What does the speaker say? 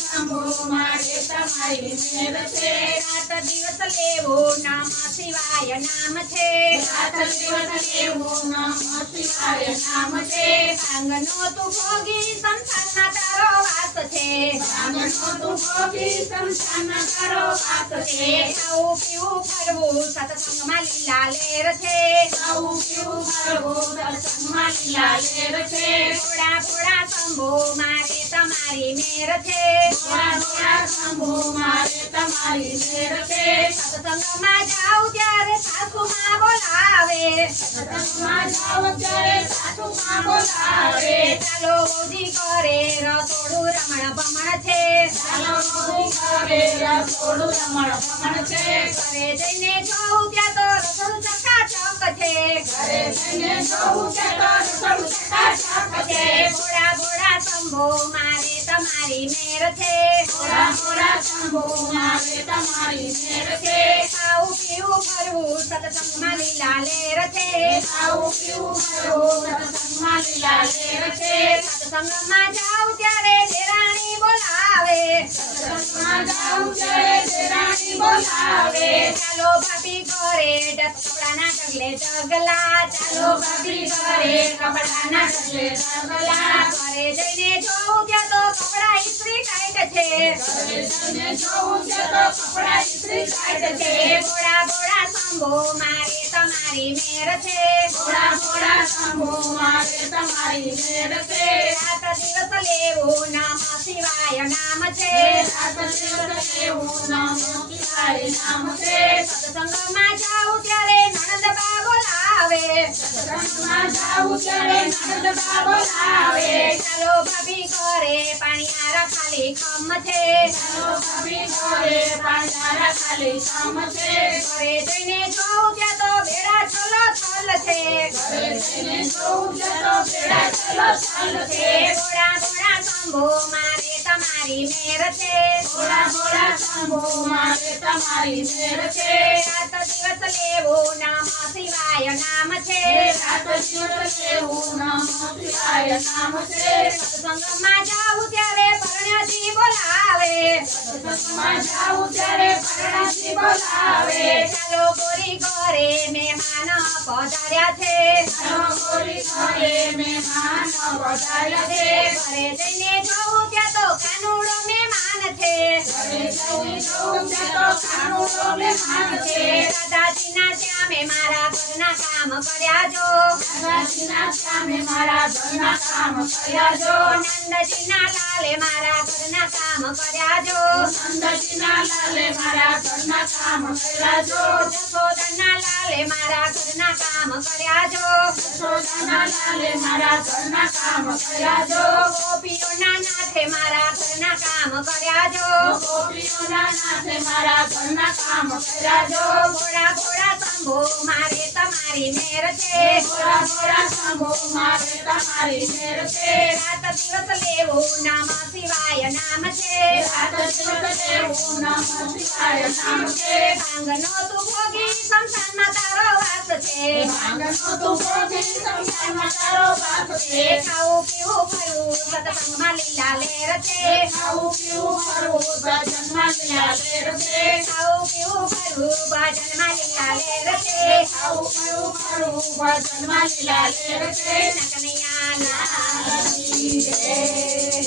શંભુ મારે તમારી મેર છે રાત દિવસ લેવો નામ શિવાય નામ છે રાત દિવસ લેવું નમઃ શિવાય નામ છે ભાંગનો તું ભોગી સંસારમાં તારો વાસ છે ભાંગનો તું ભોગી સંસારમાં તારો વાસ છે ખાવું પીવું ફરવું સત્સંગમાં લીલા લેર છે ખાવું પીવું ફરવું સત્સંગમાં લીલા લેર છે ભોળા ભોળા શંભુ મારે તમારી મેર છે ભોળા ભોળા શંભુ મારે તમારી મેર છે સત્સંગમાં જાઉં ત્યારે સાસુમાં બોલાવે સત્સંગમાં જાઓ ત્યારે સાસુમાં બોલાવે ચાલો બૌજી કરે રસોડું રમણ ભમણ છે ચાલો મોદી કરે રસોડું રમણ ભમણ છે ઘરે જઈને જોઉં ત્યાં તો રસોડું ચકાચક છે ઘરે જઈને જોઉં ત્યાં તો રસોડું ચકાચક છે ભોળા ભોળા શંભુ મારે તમારી મેર છે ભોળા ભોળા શંભુ મારે તમારી મેર છે ખાવું પીવું ફરવું સત્સંગમાં લીલા લેર છે ખાવું પીવું ફરવું સત્સંગમાં લીલા લેર છે સત્સંગમાં જાઉં ત્યારે દેરાણી બોલાવે સત્સંગમાં જાઉં ત્યારે દેરાણી બોલાવે ચાલો ભાભી ઘરે કપડાના ઢગલે ઢગલા ચાલો ભાભી ઘરે કપડાના ઢગલે ઢગલા ઘરે જઈને જોઉં ત્યાં તો કપડા ઇસ્ત્રી ટાઈટ છે ઘરે જઈને જોઉં ત્યાં તો કપડા ઇસ્ત્રી ટાઈટ છે ભોળા ભોળા શંભુ મારે તમારી મેર છે ભોળા ભોળા શંભુ મારે તમારી મેર છે રાત દિવસ લેવું નામ શિવાય નામ છે રાત દિવસ લેવું નમઃ શિવાય નામ છે સત્સંગમાં જાઉં ત્યારે નણંદબા બોલાવે સત્સંગમાં જાઉં ત્યારે નણંદબા બોલાવે ચાલો ભાભી ઘરે પાણીયારા ખાલી ખમ છે ચાલો ભાભી ઘરે પાણીયારા ખાલી કામ છે ઘરે જઈને જોઉં ત્યાં તો બેડા છલો છલ છે ઘરે જઈને જોઉં ત્યાં તો બેડા ચલો ચાલ છે ભોળા ભોળા શંભુ મારે તમારી મેર છે ભોળા ભોળા શંભુ મારે તમારી મેર છે રાત દિવસ લેવું નામ શિવાય નામ છે રાત દિવસ લેવું નમઃ શિવાય નામ છે સત્સંગમાં જાઉં ત્યારે પરણ્યજી બોલાવે સત્સંગમાં જાઉં ત્યારે પરણાથી બોલાવે ચાલો ગોરી ઘરે મહેમાન પધાર્યા છે ચાલો ગોરી ઘરે મહેમાન પધાર્યા છે ઘરે જઈને જોઉં ત્યાં તો કાનુડો મહેમાન છે ઘરે જઈને જોઉં ત્યાં તો કાનુડો મહેમાન છે દાદાજીના શ્યામે મારા ઘરના કામ કર્યા જો દાદાજીના સામે મારા ઘરના કામ કર્યા જો નંદજીના લાલે મારા ઘરના કામ કર્યા જો નંદજીના લાલે મારા ઘરના કામ કર્યા જો જશોદાના લાલે મારા ઘરના કામ કર્યા જો યશોદાના લાલે મારા ઘરના કામ કર્યા જો ગોપીઓના નાથે મારા ઘરના કામ કર્યા જો ગોપીઓના નાથે મારા ઘરના કામ કર્યા જો ભોળા ભોળા શંભુ મારે તમારી મેર છે ભોળા ભોળા શંભુ મારે તમારી મેર છે રાત દિવસ લેવું નામ શિવાય નામ છે રાત દિવસ લેવું નમઃ શિવાય નામ છે ભાંગનો તું ભોગી સંસારમાં તારો વાસ છે ભાંગનો તું ભોગી સંસારમાં તારો વાસ છે ખાવું પીવું ફરવું સત્સંગમાં લીલા લેર છે ખાવું પીવું ફરવું ભજનમાં લીલા લેર છે ખાવું પીવું ફરવું ભજનમાં લીલા લેર છે ખાવું પીવું ફરવું ભજનમાં લીલા લેર છે કનૈયા લાલ કી જય